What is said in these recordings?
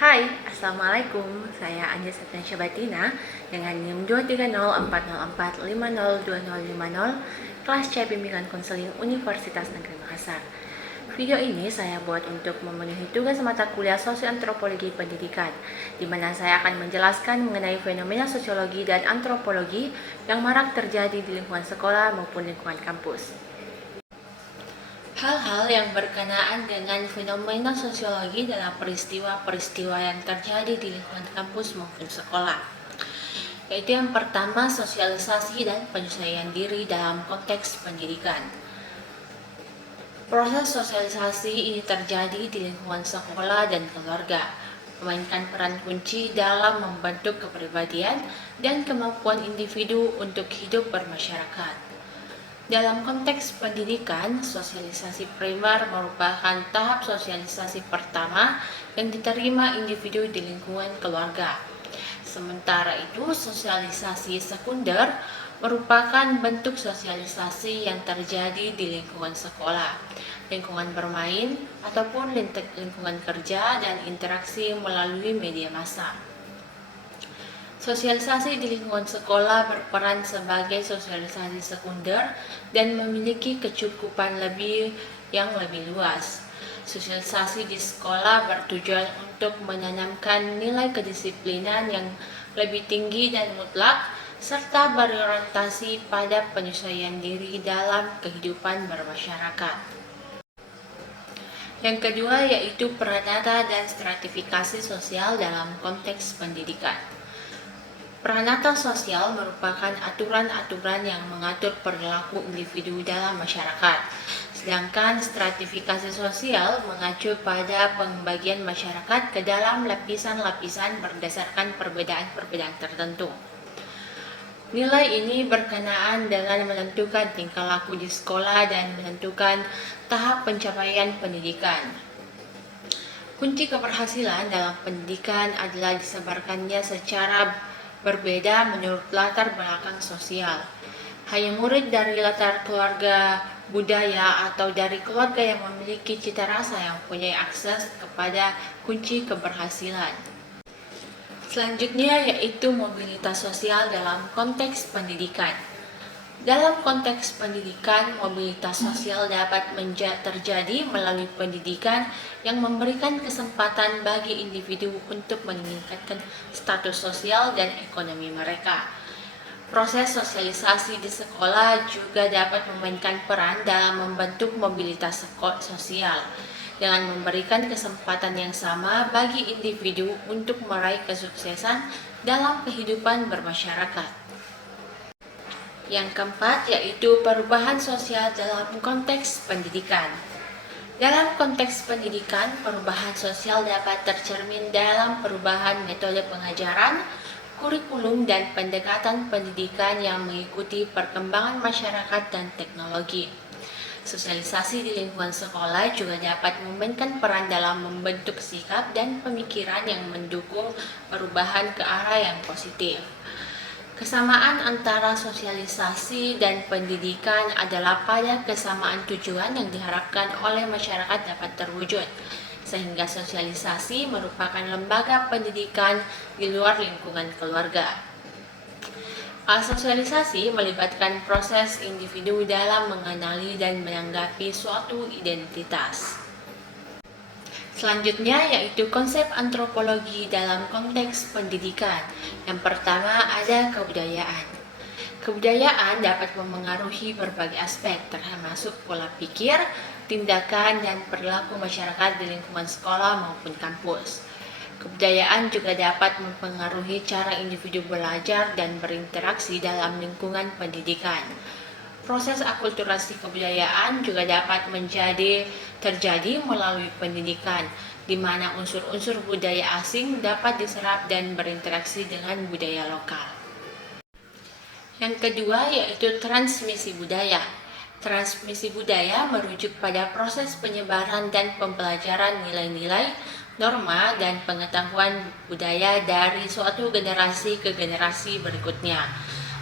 Hai, Assalamualaikum. Saya Anja Septiansya Batina dengan NIM 23040450250 kelas C Bimbingan Konseling Universitas Negeri Makassar. Video ini saya buat untuk memenuhi tugas mata kuliah Sosiantropologi Pendidikan, di mana saya akan menjelaskan mengenai fenomena sosiologi dan antropologi yang marak terjadi di lingkungan sekolah maupun lingkungan kampus. Hal-hal yang berkenaan dengan fenomena sosiologi dalam peristiwa-peristiwa yang terjadi di lingkungan kampus maupun sekolah. Yaitu yang pertama, sosialisasi dan penyesuaian diri dalam konteks pendidikan. Proses sosialisasi ini terjadi di lingkungan sekolah dan keluarga, memainkan peran kunci dalam membentuk kepribadian dan kemampuan individu untuk hidup bermasyarakat. Dalam konteks pendidikan, sosialisasi primer merupakan tahap sosialisasi pertama yang diterima individu di lingkungan keluarga. Sementara itu, sosialisasi sekunder merupakan bentuk sosialisasi yang terjadi di lingkungan sekolah, lingkungan bermain, ataupun lingkungan kerja dan interaksi melalui media massa. Sosialisasi di lingkungan sekolah berperan sebagai sosialisasi sekunder dan memiliki kecukupan yang lebih luas. Sosialisasi di sekolah bertujuan untuk menanamkan nilai kedisiplinan yang lebih tinggi dan mutlak, serta berorientasi pada penyesuaian diri dalam kehidupan bermasyarakat. Yang kedua yaitu peranata dan stratifikasi sosial dalam konteks pendidikan. Peranata sosial merupakan aturan-aturan yang mengatur perilaku individu dalam masyarakat, sedangkan stratifikasi sosial mengacu pada pembagian masyarakat ke dalam lapisan-lapisan berdasarkan perbedaan-perbedaan tertentu. Nilai ini berkenaan dengan menentukan tingkah laku di sekolah dan menentukan tahap pencapaian pendidikan. Kunci keberhasilan dalam pendidikan adalah disebarkannya secara berbeda menurut latar belakang sosial. Hanya murid dari latar keluarga budaya atau dari keluarga yang memiliki cita rasa yang mempunyai akses kepada kunci keberhasilan. Selanjutnya yaitu mobilitas sosial dalam konteks pendidikan. Dalam konteks pendidikan, mobilitas sosial dapat terjadi melalui pendidikan yang memberikan kesempatan bagi individu untuk meningkatkan status sosial dan ekonomi mereka. Proses sosialisasi di sekolah juga dapat memainkan peran dalam membentuk mobilitas sosial, dengan memberikan kesempatan yang sama bagi individu untuk meraih kesuksesan dalam kehidupan bermasyarakat. Yang keempat yaitu perubahan sosial dalam konteks pendidikan. Dalam konteks pendidikan, perubahan sosial dapat tercermin dalam perubahan metode pengajaran, kurikulum, dan pendekatan pendidikan yang mengikuti perkembangan masyarakat dan teknologi. Sosialisasi di lingkungan sekolah juga dapat memainkan peran dalam membentuk sikap dan pemikiran yang mendukung perubahan ke arah yang positif. Kesamaan antara sosialisasi dan pendidikan adalah pada kesamaan tujuan yang diharapkan oleh masyarakat dapat terwujud, sehingga sosialisasi merupakan lembaga pendidikan di luar lingkungan keluarga. Sosialisasi melibatkan proses individu dalam mengenali dan menanggapi suatu identitas. Selanjutnya yaitu konsep antropologi dalam konteks pendidikan. Yang pertama ada kebudayaan. Kebudayaan dapat memengaruhi berbagai aspek, termasuk pola pikir, tindakan, dan perilaku masyarakat di lingkungan sekolah maupun kampus. Kebudayaan juga dapat mempengaruhi cara individu belajar dan berinteraksi dalam lingkungan pendidikan. Proses akulturasi kebudayaan juga dapat terjadi melalui pendidikan, di mana unsur-unsur budaya asing dapat diserap dan berinteraksi dengan budaya lokal. Yang kedua yaitu transmisi budaya. Transmisi budaya merujuk pada proses penyebaran dan pembelajaran nilai-nilai, norma, dan pengetahuan budaya dari suatu generasi ke generasi berikutnya.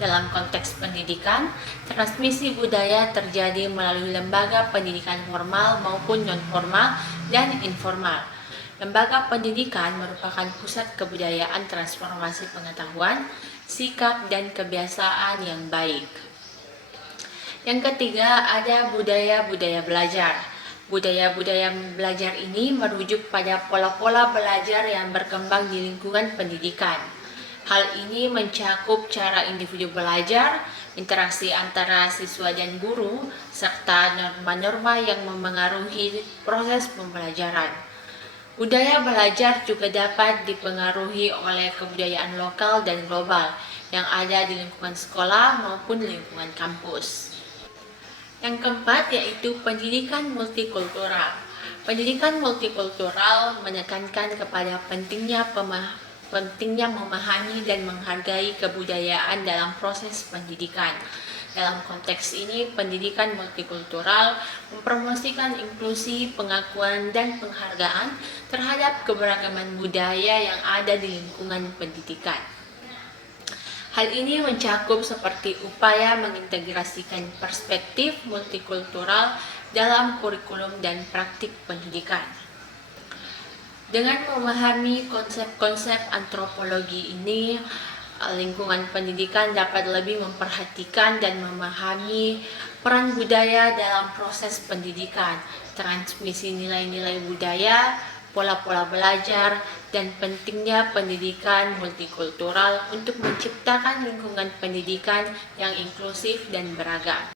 Dalam konteks pendidikan, transmisi budaya terjadi melalui lembaga pendidikan formal maupun non-formal dan informal. Lembaga pendidikan merupakan pusat kebudayaan transformasi pengetahuan, sikap, dan kebiasaan yang baik. Yang ketiga, ada budaya-budaya belajar. Budaya-budaya belajar ini merujuk pada pola-pola belajar yang berkembang di lingkungan pendidikan. Hal ini mencakup cara individu belajar, interaksi antara siswa dan guru, serta norma-norma yang memengaruhi proses pembelajaran. Budaya belajar juga dapat dipengaruhi oleh kebudayaan lokal dan global yang ada di lingkungan sekolah maupun lingkungan kampus. Yang keempat yaitu pendidikan multikultural. Pendidikan multikultural menekankan kepada pentingnya memahami dan menghargai kebudayaan dalam proses pendidikan. Dalam konteks ini, pendidikan multikultural mempromosikan inklusi, pengakuan, dan penghargaan terhadap keberagaman budaya yang ada di lingkungan pendidikan. Hal ini mencakup seperti upaya mengintegrasikan perspektif multikultural dalam kurikulum dan praktik pendidikan. Dengan memahami konsep-konsep antropologi ini, lingkungan pendidikan dapat lebih memperhatikan dan memahami peran budaya dalam proses pendidikan, transmisi nilai-nilai budaya, pola-pola belajar, dan pentingnya pendidikan multikultural untuk menciptakan lingkungan pendidikan yang inklusif dan beragam.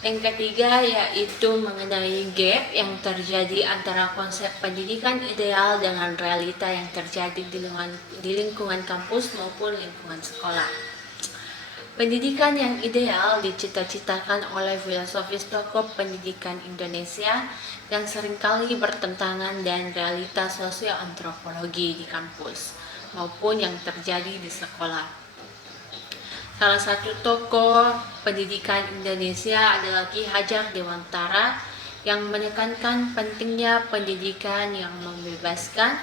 Yang ketiga yaitu mengenai gap yang terjadi antara konsep pendidikan ideal dengan realita yang terjadi di lingkungan kampus maupun lingkungan sekolah. Pendidikan yang ideal dicita-citakan oleh filosofis tokoh pendidikan Indonesia yang seringkali bertentangan dengan realita sosio-antropologi di kampus maupun yang terjadi di sekolah. Salah satu tokoh pendidikan Indonesia adalah Ki Hajar Dewantara yang menekankan pentingnya pendidikan yang membebaskan,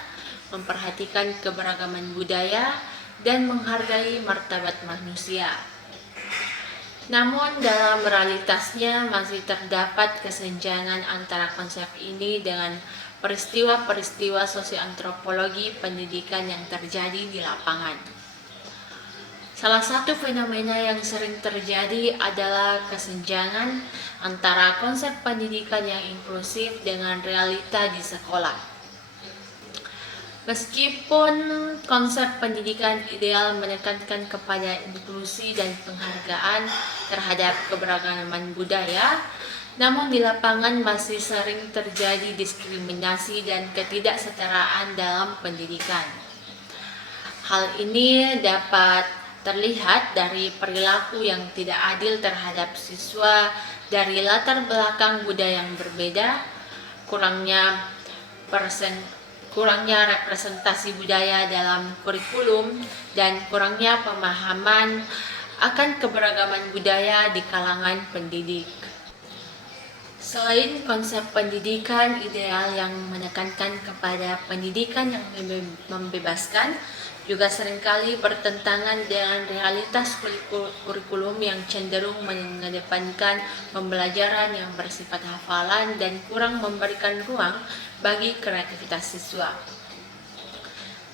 memperhatikan keberagaman budaya, dan menghargai martabat manusia. Namun dalam realitasnya masih terdapat kesenjangan antara konsep ini dengan peristiwa-peristiwa sosioantropologi pendidikan yang terjadi di lapangan. Salah satu fenomena yang sering terjadi adalah kesenjangan antara konsep pendidikan yang inklusif dengan realita di sekolah. Meskipun konsep pendidikan ideal menekankan kepada inklusi dan penghargaan terhadap keberagaman budaya, namun di lapangan masih sering terjadi diskriminasi dan ketidaksetaraan dalam pendidikan. Hal ini dapat terlihat dari perilaku yang tidak adil terhadap siswa dari latar belakang budaya yang berbeda, kurangnya representasi budaya dalam kurikulum, dan kurangnya pemahaman akan keberagaman budaya di kalangan pendidik. Selain konsep pendidikan ideal yang menekankan kepada pendidikan yang membebaskan, juga seringkali bertentangan dengan realitas kurikulum yang cenderung mengedepankan pembelajaran yang bersifat hafalan dan kurang memberikan ruang bagi kreativitas siswa.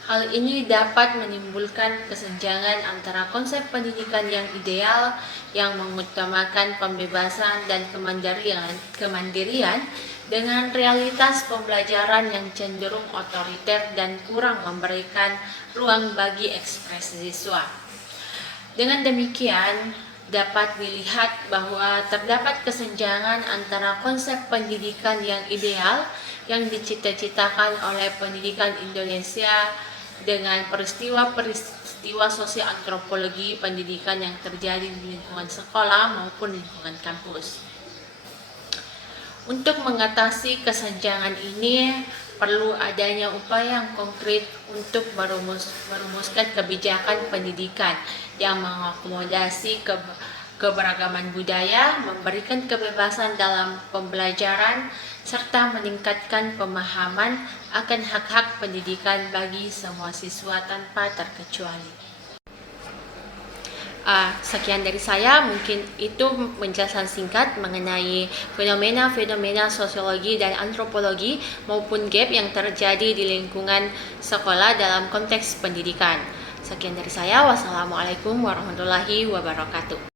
Hal ini dapat menimbulkan kesenjangan antara konsep pendidikan yang ideal yang mengutamakan pembebasan dan kemandirian dengan realitas pembelajaran yang cenderung otoriter dan kurang memberikan ruang bagi ekspresi siswa. Dengan demikian, dapat dilihat bahwa terdapat kesenjangan antara konsep pendidikan yang ideal yang dicita-citakan oleh pendidikan Indonesia dengan peristiwa sosioantropologi pendidikan yang terjadi di lingkungan sekolah maupun lingkungan kampus. Untuk mengatasi kesenjangan ini, perlu adanya upaya yang konkret untuk merumuskan kebijakan pendidikan yang mengakomodasi keberagaman budaya, memberikan kebebasan dalam pembelajaran, serta meningkatkan pemahaman akan hak-hak pendidikan bagi semua siswa tanpa terkecuali. Sekian dari saya, mungkin itu penjelasan singkat mengenai fenomena-fenomena sosiologi dan antropologi maupun gap yang terjadi di lingkungan sekolah dalam konteks pendidikan. Sekian dari saya, wassalamualaikum warahmatullahi wabarakatuh.